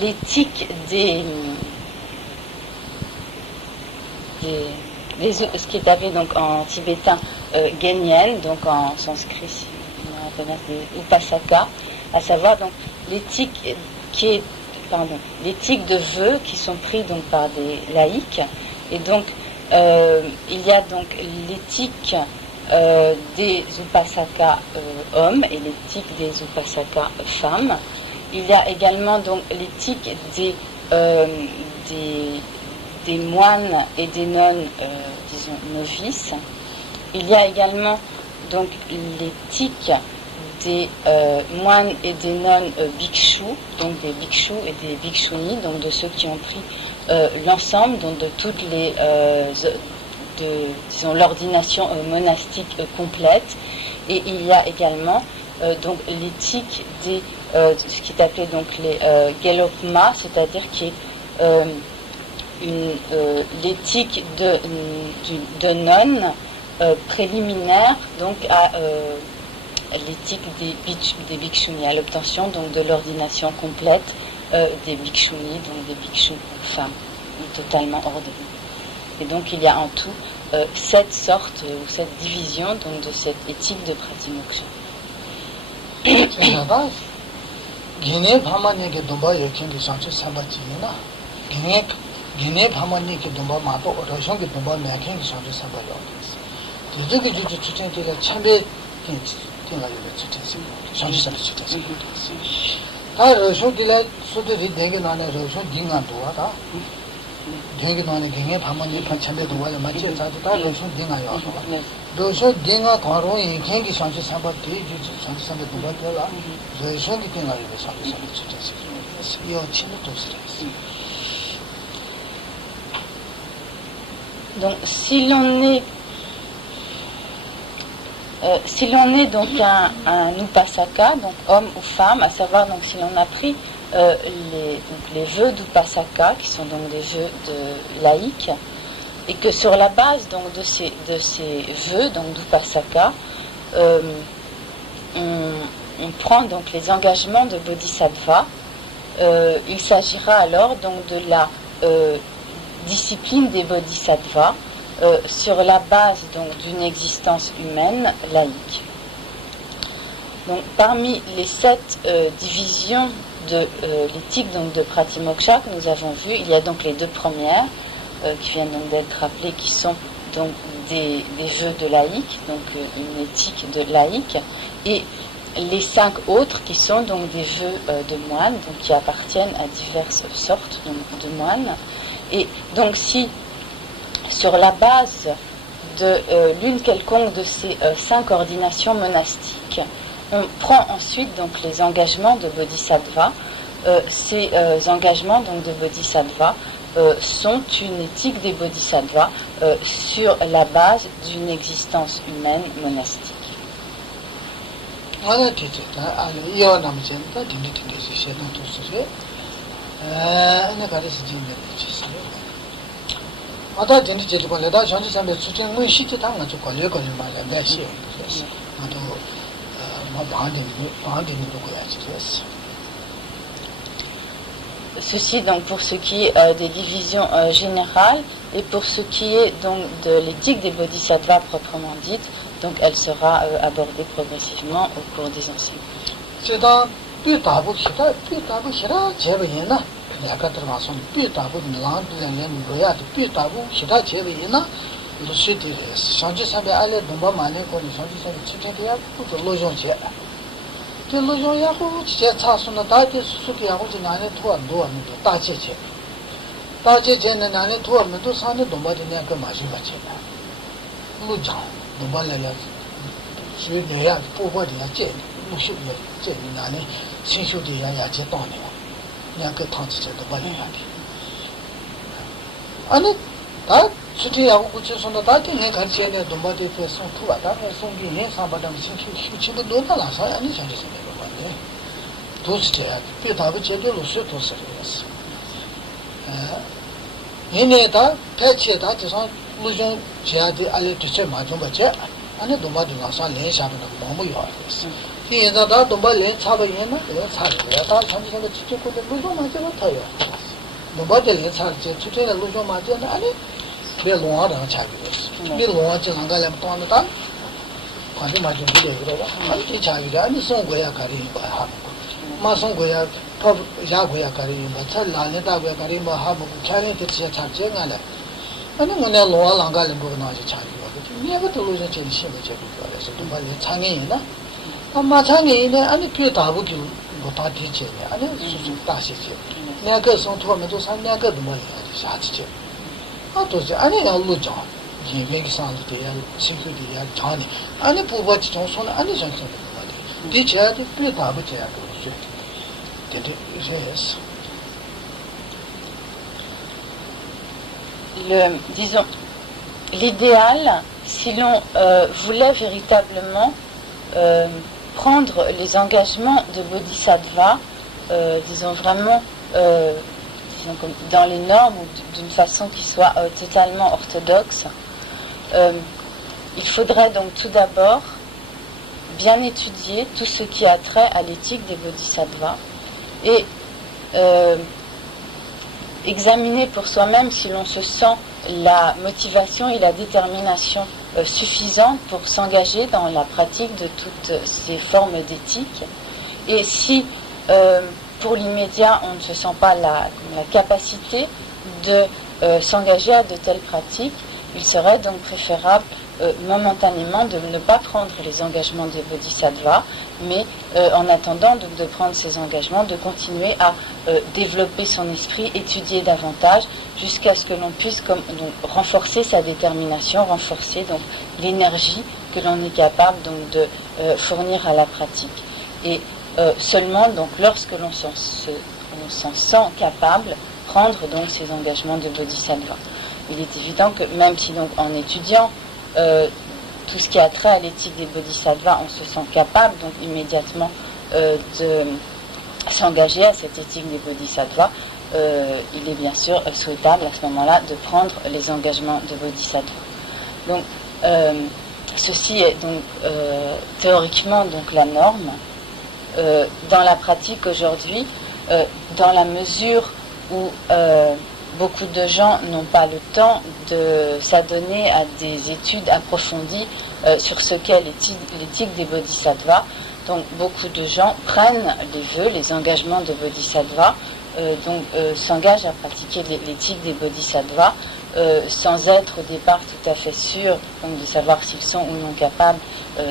l'éthique ce qui est appelé donc en tibétain Genyen, donc en sanskrit on appelle des upasaka, à savoir donc l'éthique l'éthique de vœux qui sont pris donc par des laïcs, et donc il y a donc l'éthique des upasaka hommes et l'éthique des upasaka femmes. Il y a également donc l'éthique des moines et des nonnes, disons novices. Il y a également donc l'éthique des moines et des nonnes bhikshus, donc des bhikshus et des bhikshunis, donc de ceux qui ont pris l'ensemble, donc de toutes les disons l'ordination monastique complète. Et il y a également donc l'éthique des ce qui est appelé donc les gelokma, c'est-à-dire qui est l'éthique de nonnes préliminaire donc à l'éthique des bhikshunis, à l'obtention donc de l'ordination complète des bhikshunis, donc des bhikshus femmes, totalement ordonnées. Et donc il y a en tout 7 sortes ou 7 divisions donc de cette éthique de pratimoksha. Guinée Bhamani ke Dumba Yakin de Sancho Sabatina. Guinée Bhamani ke Dumba Mapo, Roshon ke Dumba Makin de Sancho Sabayotis. The Juki Chitin to the Chambe Tinga Chitin, Sancho Sabayotis. I Roshon delight so that the Dengan Roshon Dingan to Wata. Dengan Guinea Bhamani Chambe to Walla Machi, Roshon Dinga. Roshon Dinga Taro in Kangi Sancho Sabati, Sancho Sabayola. Donc si l'on est donc un upasaka, donc homme ou femme, à savoir donc si l'on a pris les vœux d'upasaka, qui sont donc des vœux de laïcs, et que sur la base donc de ces vœux donc d'upasaka, on prend donc les engagements de bodhisattva. Il s'agira alors donc de la discipline des bodhisattvas sur la base donc d'une existence humaine laïque. Donc parmi les 7 divisions de l'éthique donc de pratimoksha que nous avons vues, il y a donc les 2 premières qui viennent donc d'être rappelées, qui sont donc des vœux de laïcs, donc une éthique de laïque, et les 5 autres qui sont donc des vœux de moines, donc qui appartiennent à diverses sortes donc, de moines. Et donc si sur la base de l'une quelconque de ces 5 ordinations monastiques, on prend ensuite donc les engagements de bodhisattva, ces engagements donc de bodhisattva sont une éthique des bodhisattvas sur la base d'une existence humaine monastique. Voilà, il y a un homme qui a dit que c'est tout ce on a parlé de ce on a dit que les gens qui sont venus soutien moi ici tout temps tu connais comme mal la bêche Ceci donc pour ce qui est des divisions générales, et pour ce qui est donc de l'éthique des bodhisattvas proprement dite, donc elle sera abordée progressivement au cours des enseignements. C'est dans plus tard la catastrophe plus tard plus tard le sud changer ça aller dans ba mané ko changer ça chicken ya pour lojon che te lojon ya ko che cha suna da te su ke ya ko na ne to do mi to da che ne na ne to mi to sa ne do ba de ne ka ma shi ba che lu jang do ba la la shi ne ya po po de ya che lu shi ne che na ne xin shu de ya che to ne ya ke tang che do ba le ya de ane 다 수티하고 고쳐서는 다들 내 같이 해야 돈 받을 때 손투하다 손기 내 사바담 신치도 놓다라서 아니 저기서 내가 봤네 도스티야 뼈다고 제대로 쇠도스리였어 얘네다 패치에다 저선 무슨 제아디 알레트체 맞좀 받지 안에 돈 받을 가서 내 샤브는 너무 요하겠어 이 여자다 도발에 차바이나 차려. 다 상식의 지적고도 무슨 말이야 타요. 도발에 차지 주제가 무슨 말이야 아니 그래 농아랑 차기です. 이 농아지 상가에 또한다. 관심 맞은 게 그러고 아니 차기가 아니 송고야 가리 봐. 마송고야 더 야고야 가리 뭐 잘라내다고야 가리 뭐 하고 차례 뜻이 잡쟁하네. 아니 뭐내 농아랑 가리 뭐 나지 차기가. 내가 들어서 제일 심해 제일 그래서 도발에 창이나 마찬가지네 아니 그 다부기 못다 되지 아니 무슨 다시지 내가 그 성토면도 상냥거도 말이야 사지지 아도지 아니 알로죠 예배기 상태야 신규디야 전에 아니 부부지 정손 아니 정신 말이야 디체도 그 다부지야 그렇지 근데 이제스 disons l'idéal si l'on voulait véritablement prendre les engagements de Bodhisattva, disons vraiment disons comme dans les normes ou d'une façon qui soit totalement orthodoxe, il faudrait donc tout d'abord bien étudier tout ce qui a trait à l'éthique des Bodhisattvas et examiner pour soi-même si l'on se sent la motivation et la détermination suffisante pour s'engager dans la pratique de toutes ces formes d'éthique. Et si pour l'immédiat on ne se sent pas la capacité de s'engager à de telles pratiques, il serait donc préférable momentanément de ne pas prendre les engagements des bodhisattvas, mais en attendant donc de prendre ces engagements, de continuer à développer son esprit, étudier davantage, jusqu'à ce que l'on puisse donc renforcer sa détermination, renforcer donc l'énergie que l'on est capable donc de fournir à la pratique. Et seulement donc lorsque l'on s'en sent capable, prendre donc ces engagements de bodhisattva. Il est évident que même si donc en étudiant tout ce qui a trait à l'éthique des bodhisattvas, on se sent capable donc immédiatement de s'engager à cette éthique des bodhisattvas, il est bien sûr souhaitable à ce moment-là de prendre les engagements de bodhisattva. Donc ceci est donc théoriquement donc la norme. Dans la pratique aujourd'hui, dans la mesure où beaucoup de gens n'ont pas le temps de s'adonner à des études approfondies sur ce qu'est l'éthique des bodhisattvas. Donc beaucoup de gens prennent les vœux, les engagements de bodhisattvas, s'engagent à pratiquer l'éthique des bodhisattvas sans être au départ tout à fait sûrs donc, de savoir s'ils sont ou non capables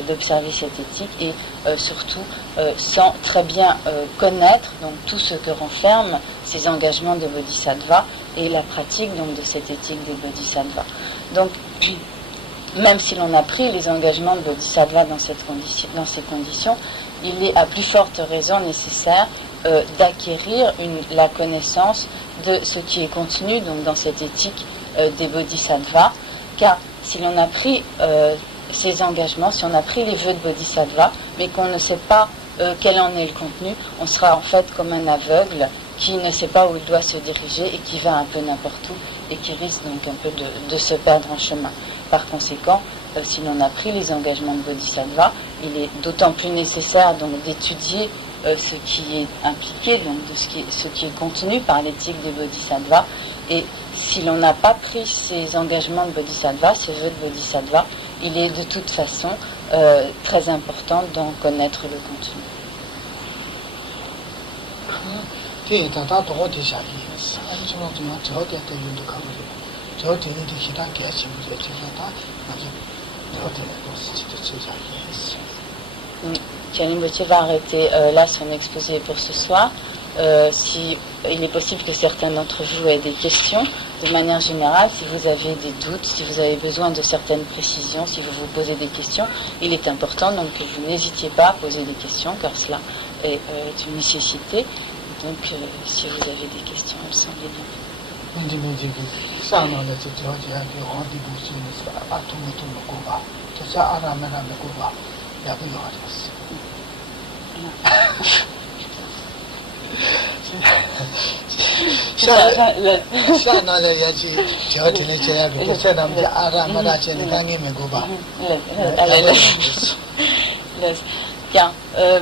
d'observer cette éthique et surtout sans très bien connaître donc, tout ce que renferment ces engagements de bodhisattva et la pratique donc, de cette éthique des bodhisattvas. Donc, même si l'on a pris les engagements de bodhisattva dans ces conditions, il est à plus forte raison nécessaire d'acquérir la connaissance de ce qui est contenu donc, dans cette éthique des bodhisattvas, car si l'on a pris ces engagements, si on a pris les vœux de bodhisattva, mais qu'on ne sait pas quel en est le contenu, on sera en fait comme un aveugle qui ne sait pas où il doit se diriger et qui va un peu n'importe où et qui risque donc un peu de se perdre en chemin. Par conséquent, si l'on a pris les engagements de bodhisattva, il est d'autant plus nécessaire donc d'étudier ce qui est impliqué, donc de ce qui est contenu par l'éthique des bodhisattvas. Et si l'on n'a pas pris ces engagements de bodhisattva, ces vœux de bodhisattva, il est de toute façon très important d'en connaître le contenu. Tianlin Bottier va arrêter là son exposé pour ce soir. Si il est possible que certains d'entre vous aient des questions, de manière générale, si vous avez des doutes, si vous avez besoin de certaines précisions, si vous vous posez des questions, il est important donc que vous n'hésitiez pas à poser des questions, car cela est une nécessité. Donc, si vous avez des questions, il me semble bien. Bien,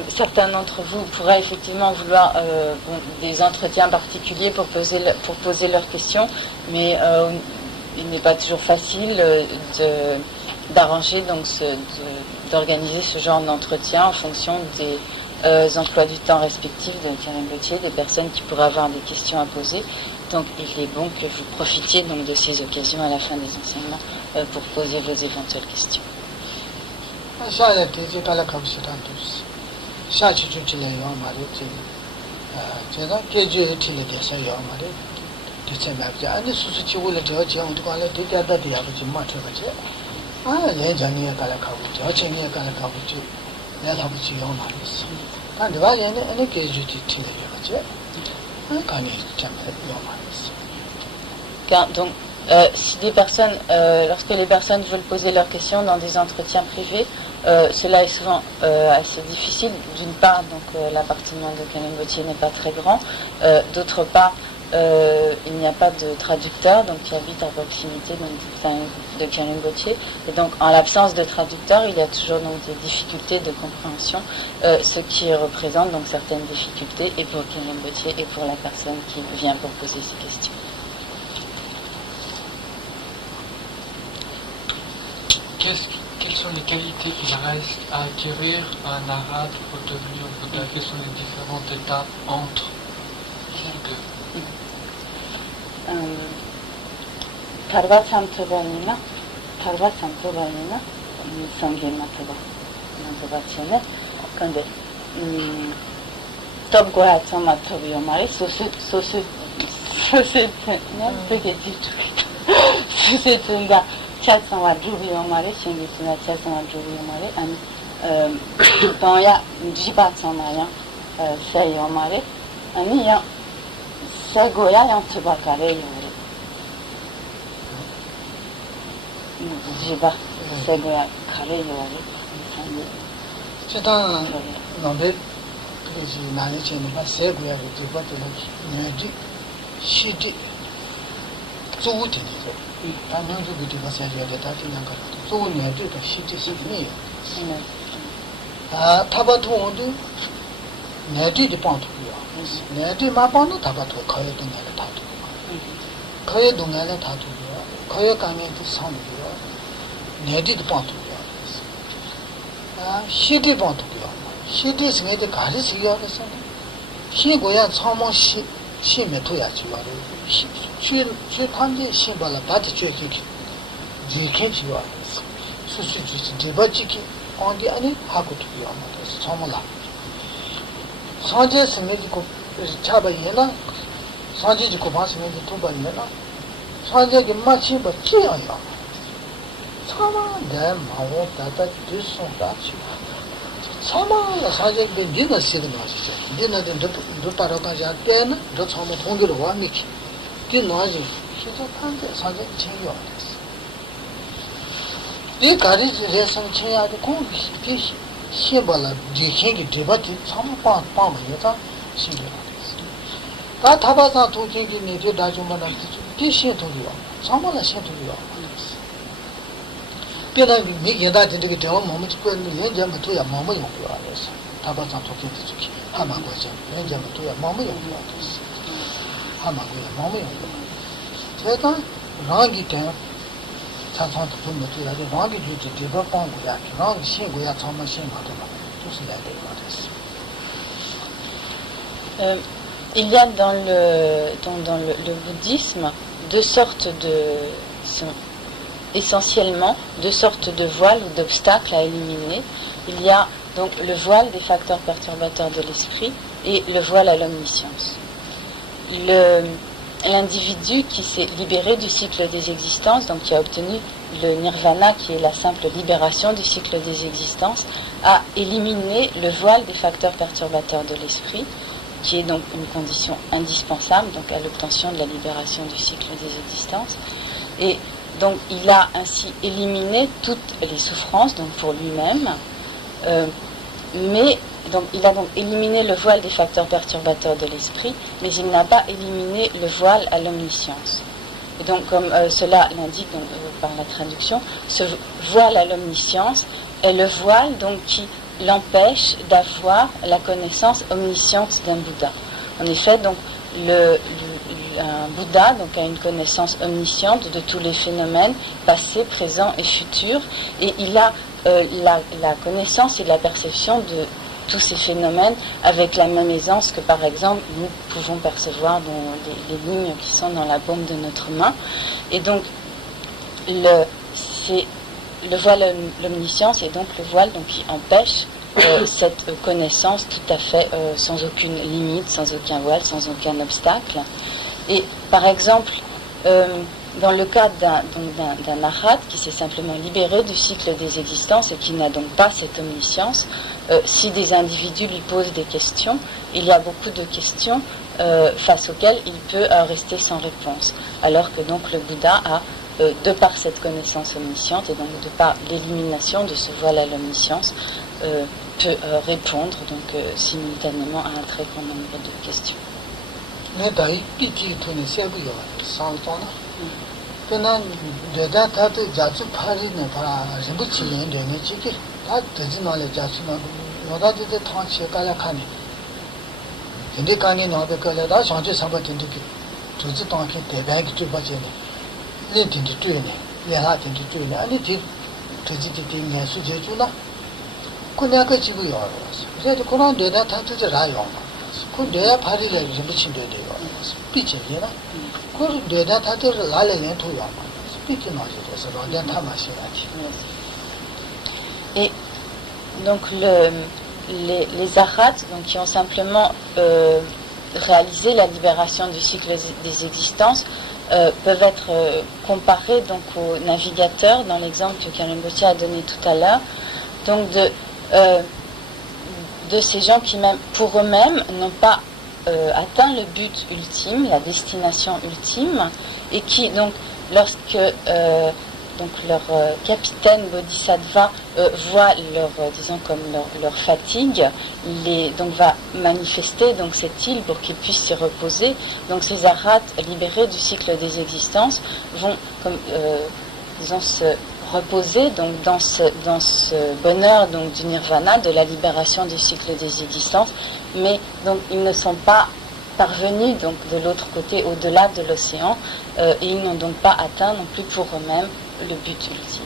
certains d'entre vous pourraient effectivement vouloir des entretiens particuliers pour poser leurs questions, mais il n'est pas toujours facile d'arranger, donc d'organiser ce genre d'entretien en fonction des emplois du temps respectifs de Karine Gauthier, des personnes qui pourraient avoir des questions à poser. Donc il est bon que vous profitiez donc de ces occasions à la fin des enseignements pour poser vos éventuelles questions. Donc, si des personnes, lorsque les personnes veulent poser leurs questions dans des entretiens privés, cela est souvent assez difficile. D'une part, donc l'appartement de Karine Gauthier n'est pas très grand. D'autre part, il n'y a pas de traducteur, donc qui habite à proximité de Karine Gauthier. Et donc, en l'absence de traducteur, il y a toujours donc des difficultés de compréhension, ce qui représente donc certaines difficultés et pour Karine Gauthier et pour la personne qui vient pour poser ses questions. Quelles sont les qualités qu'il reste à acquérir à un arabe pour devenir Bouddha? Quelles sont les différentes étapes entre les deux? Parvatam Tobanina, Sangema Toba, quand Top Goratama Tobiomari, Sociétunga, Chatsama Jubiomari, Shingisuna Chatsama Jubiomari, and Toya Jibatsamayan, Sayomari, and Nia Sagoya and Tobacare. Jiba, Sagoya, Kare. Chetan, Nombe, Nanichi, Sagoya, Jiba, Shidi, Zuti. I'm not going to say that so near to the city city. Tabatu, Nadi the Pont. Nadi Mapano Tabato, Koyadun Tatu. Koyadun Tatu, Koyakami to some Nadi the Pont. Shitty Pont. Shitty is made the Karis, you understand? She go out so much she met to you. She can't be simple about the chicken. The kitchen was so debauchiki on the any haku to be on the Somola. Sanjay medical Chabayena, Sanjay Kopas made the Tubayena, Sanjay much but key on you. Some them I want that this so that you. Some Sanjay been dinner sitting on dinner in the Parokaja, then that's how much hungry one Mickey. Noise, she's a country, Sergeant Chingonis. The carriage is some chain at the combs, fish, Shibala, the king debated some pound, Shingonis. That Tabata to king in the Dajuman, this shit to you, someone has sent to you. Pina making that into the moment when the Yanjama to a moment of yours. Tabata to king, Hamagoja, Yanjama to a moment of yours. Hamagoya, Teta, Rangi Tam, Sansan to Pumatu, Rangi to Tibapan, Rangi Shingoya, Thomas Shimatoma, to see that they il y a dans le bouddhisme essentiellement deux sortes de voiles ou d'obstacles à éliminer. Il y a donc le voile des facteurs perturbateurs de l'esprit et le voile à l'omniscience. L'individu qui s'est libéré du cycle des existences, donc qui a obtenu le nirvana, qui est la simple libération du cycle des existences, a éliminé le voile des facteurs perturbateurs de l'esprit, qui est donc une condition indispensable donc à l'obtention de la libération du cycle des existences. Et donc il a ainsi éliminé toutes les souffrances donc pour lui-même, mais donc, il a donc éliminé le voile des facteurs perturbateurs de l'esprit, mais il n'a pas éliminé le voile à l'omniscience. Et donc, comme cela l'indique par la traduction, ce voile à l'omniscience est le voile donc, qui l'empêche d'avoir la connaissance omnisciente d'un Bouddha. En effet, donc, un Bouddha donc, a une connaissance omnisciente de tous les phénomènes passés, présents et futurs, et il a la connaissance et la perception de tous ces phénomènes avec la même aisance que, par exemple, nous pouvons percevoir dans les lignes qui sont dans la paume de notre main. Et donc, le voile l'omniscience est donc le voile donc, qui empêche cette connaissance tout à fait sans aucune limite, sans aucun voile, sans aucun obstacle. Et par exemple, dans le cas d'un arhat qui s'est simplement libéré du cycle des existences et qui n'a donc pas cette omniscience, si des individus lui posent des questions, il y a beaucoup de questions face auxquelles il peut rester sans réponse. Alors que donc le Bouddha a, de par cette connaissance omnisciente et donc de par l'élimination de ce voile à l'omniscience, peut répondre donc simultanément à un très grand nombre de questions. Et donc les arhats donc, qui ont simplement réalisé la libération du cycle des existences peuvent être comparés donc aux navigateurs dans l'exemple que Karimbotia a donné tout à l'heure, donc de ces gens qui même pour eux-mêmes n'ont pas atteint le but ultime, la destination ultime, et qui donc lorsque donc leur capitaine Bodhisattva voit leur fatigue, donc va manifester donc cette île pour qu'ils puissent s'y reposer. Donc ces arhats libérés du cycle des existences vont se reposer donc dans ce bonheur donc du nirvana, de la libération du cycle des existences, mais donc ils ne sont pas parvenus donc de l'autre côté, au-delà de l'océan, et ils n'ont donc pas atteint non plus pour eux-mêmes le but ultime.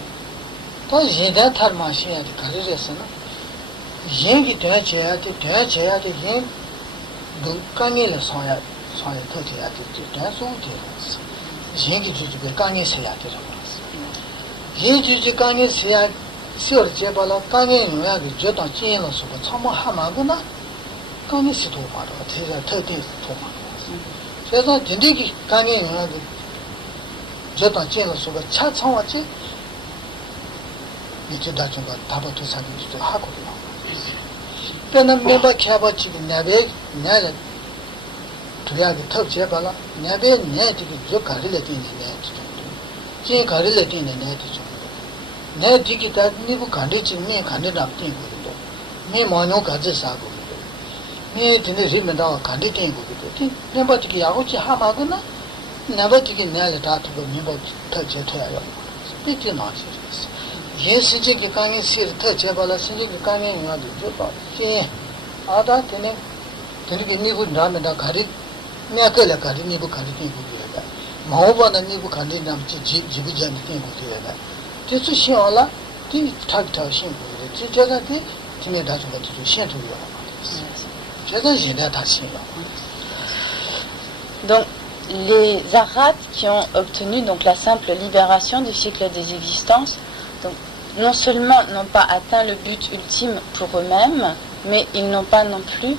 Donc, les arhats qui ont obtenu donc la simple libération du cycle des existences, donc, non seulement n'ont pas atteint le but ultime pour eux-mêmes, mais ils n'ont pas non plus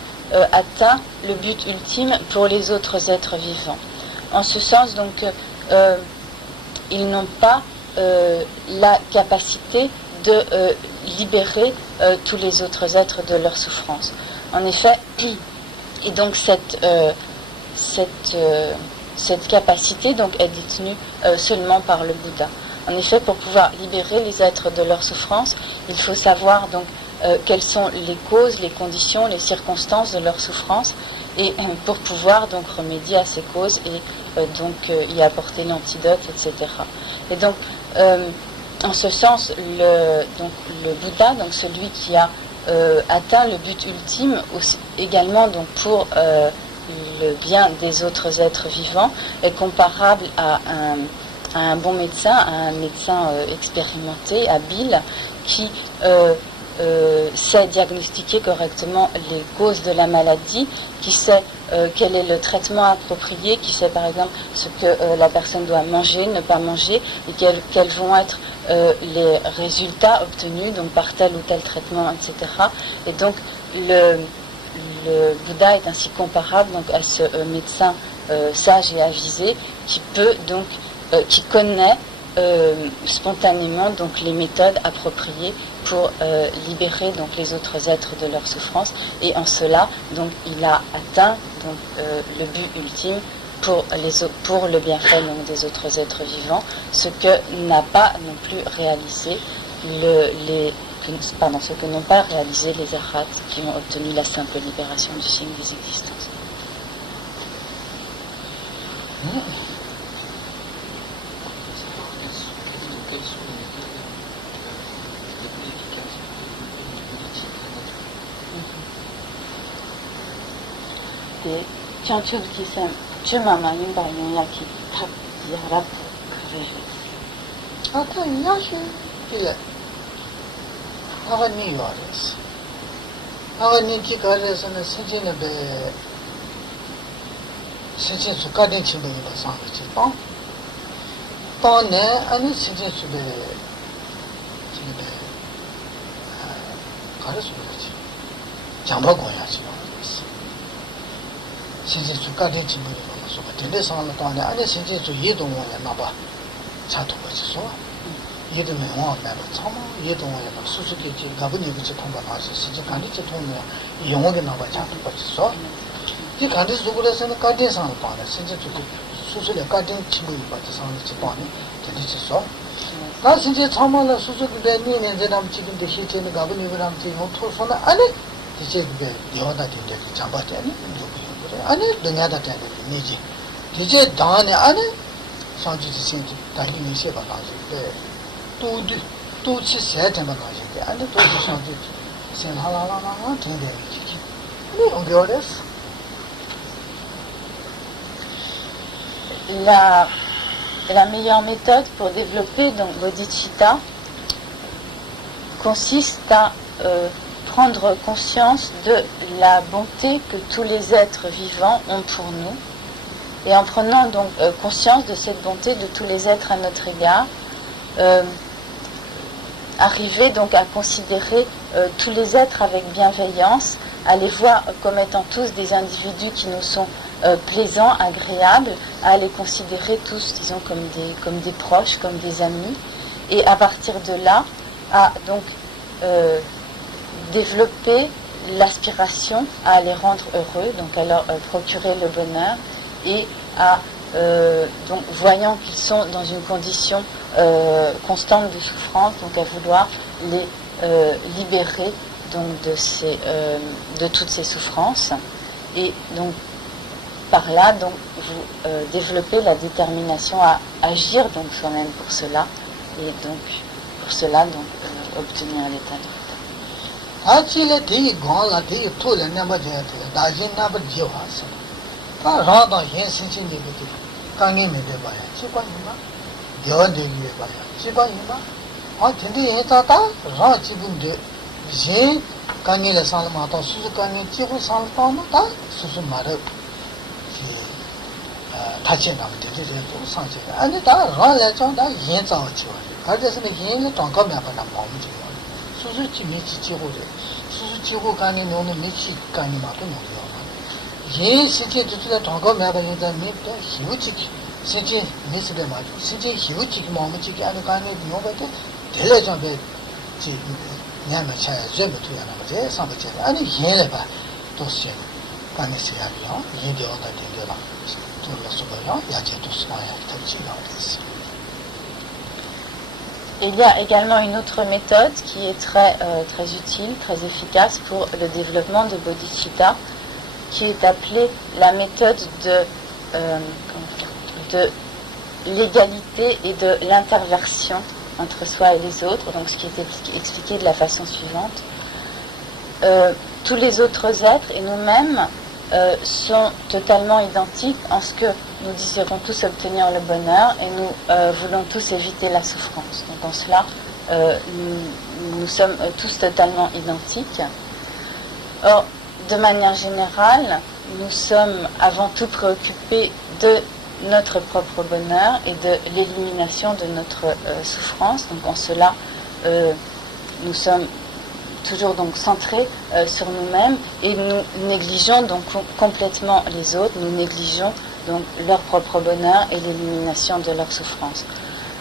atteint le but ultime pour les autres êtres vivants. En ce sens, donc, ils n'ont pas la capacité de libérer tous les autres êtres de leur souffrance. En effet, et donc cette capacité donc, est détenue seulement par le Bouddha. En effet, pour pouvoir libérer les êtres de leur souffrance, il faut savoir donc quelles sont les causes, les conditions, les circonstances de leur souffrance, et pour pouvoir donc remédier à ces causes et donc y apporter l'antidote, etc. Et donc, en ce sens, le Bouddha, donc celui qui a atteint le but ultime aussi, également donc pour le bien des autres êtres vivants, est comparable à un bon médecin, à un médecin expérimenté, habile, qui sait diagnostiquer correctement les causes de la maladie, qui sait quel est le traitement approprié, qui sait par exemple ce que la personne doit manger, ne pas manger, et quels vont être les résultats obtenus donc par tel ou tel traitement, etc. Et donc le Bouddha est ainsi comparable donc à ce médecin sage et avisé qui peut donc qui connaît spontanément donc les méthodes appropriées pour libérer donc les autres êtres de leur souffrance, et en cela donc il a atteint donc le but ultime pour le bienfait donc, des autres êtres vivants, ce que n'a pas non plus réalisé ce que n'ont pas réalisé les arhats qui ont obtenu la simple libération du signe des existences. Chanchul qui s'aime, tu m'as maillé par une yaki, tap, yarab, créé. Attends, il y a il est. Avani Yoris. Avani Kikaris and the Sijin of the Sijin Sukadin Chibu in the Sandwich. Pone and the Sijin to the Karis village. Jambagoyas. Sijin Sukadin Chibu, so in this on the Tone and the Sijin to Yidon and Naba Chatuas. 예도 뭐 내가 참 예도 뭐야 수수께 가분이 그치 통과 나서 진짜 간디치 통네 영어게 나와 잡고 있어 이 간디 속으로서는 간디상 봐라 진짜 좀 수수에 간디 친구 받지 상지 봐니 되겠어 나 진짜 참말로 수수께 내년에 제가 지금도 실제는 가분이 그럼 지금 토소는 아니 이제 그게 여다 된데 잡았더니 그래 아니 등야다 되는 니지 이제 다네 아니 상지지 진짜 다니는 시 봐 가지고 tout ce c'est un bagage et à tout ce chantier c'est la mais on regarde la meilleure méthode pour développer donc bodhicitta consiste à prendre conscience de la bonté que tous les êtres vivants ont pour nous, et en prenant donc conscience de cette bonté de tous les êtres à notre égard, arriver donc à considérer tous les êtres avec bienveillance, à les voir comme étant tous des individus qui nous sont plaisants, agréables, à les considérer tous, disons, comme des proches, comme des amis, et à partir de là, à donc développer l'aspiration à les rendre heureux, donc à leur procurer le bonheur, et à donc voyant qu'ils sont dans une condition constante de souffrance, donc à vouloir les libérer donc de toutes ces souffrances, et donc par là donc vous développez la détermination à agir donc soi-même pour cela, et donc pour cela donc obtenir l'état de Il y a également une autre méthode qui est très utile, très efficace pour le développement de bodhicitta, qui est appelée la méthode de l'égalité et de l'interversion entre soi et les autres, donc ce qui est expliqué de la façon suivante. tous les autres êtres et nous-mêmes sont totalement identiques en ce que nous désirons tous obtenir le bonheur et nous voulons tous éviter la souffrance. Donc en cela, nous sommes tous totalement identiques. Or, de manière générale, nous sommes avant tout préoccupés de notre propre bonheur et de l'élimination de notre souffrance. Donc en cela, nous sommes toujours donc centrés sur nous-mêmes et nous négligeons donc complètement les autres, nous négligeons donc leur propre bonheur et l'élimination de leur souffrance.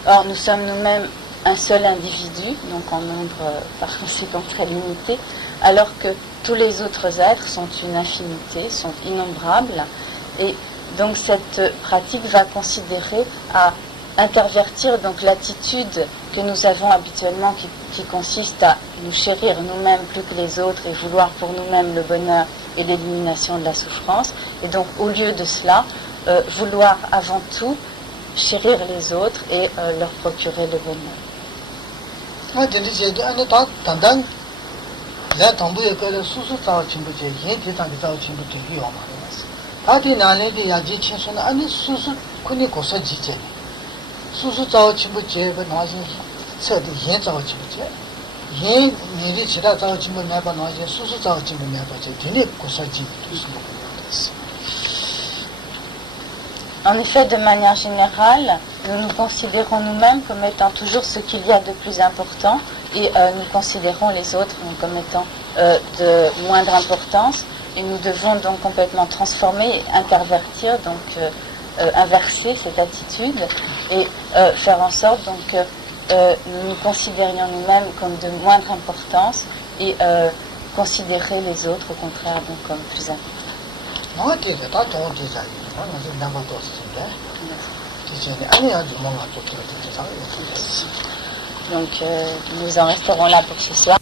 Or, nous sommes nous-mêmes un seul individu, donc en nombre par conséquent très limité, alors que tous les autres êtres sont une infinité, sont innombrables, et donc cette pratique va considérer à intervertir donc l'attitude que nous avons habituellement qui consiste à nous chérir nous-mêmes plus que les autres et vouloir pour nous-mêmes le bonheur et l'élimination de la souffrance, et donc au lieu de cela, vouloir avant tout chérir les autres et leur procurer le bonheur. En effet, de manière générale, nous nous considérons nous-mêmes comme étant toujours ce qu'il y a de plus important et nous considérons les autres comme étant de moindre importance, et nous devons donc complètement transformer, intervertir, donc inverser cette attitude et faire en sorte donc que nous nous considérions nous-mêmes comme de moindre importance et considérer les autres au contraire donc comme plus importants. Donc nous en resterons là pour ce soir.